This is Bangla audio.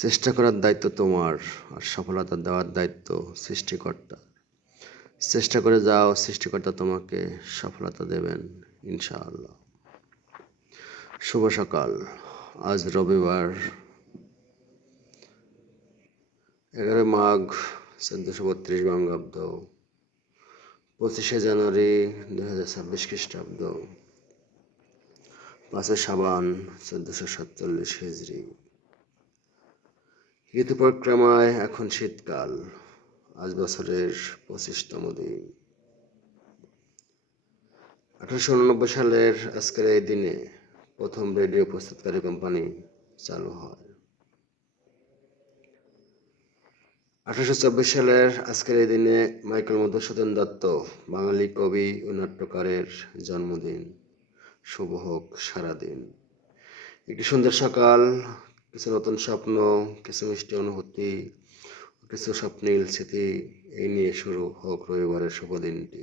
চেষ্টা করার দায়িত্ব তোমার, আর সফলতা দেওয়ার দায়িত্ব সৃষ্টিকর্তা। চেষ্টা করে যাও, সৃষ্টিকর্তা তোমাকে সফলতা দেবেন ইনশাআল্লাহ। শুভ সকাল। আজ রবিবার 11 মাঘ 1432 বঙ্গাব্দ, 25 জানুয়ারি 2026 খ্রিস্টাব্দ, 5 শাবান 1447 হিজরি। ঋতু পরিক্রমায় এখন শীতকাল। আজ বছরের 25তম দিন। 1889 সালের আজকের এই দিনে প্রথম রেডিও প্রস্তুতকারী কোম্পানি চালু হয়। 1824 সালের আজকের এই দিনে মাইকেল মধুসূদন দত্ত, বাঙালি কবি ও নাট্যকারের জন্মদিন। শুভ হোক সারাদিন। একটি সুন্দর সকাল, কিছু নতুন স্বপ্ন, কিছু মিষ্টি অনুভূতি, কিছু স্বপ্নীল স্মৃতি, এই নিয়ে শুরু হোক রবিবারের শুভ দিনটি।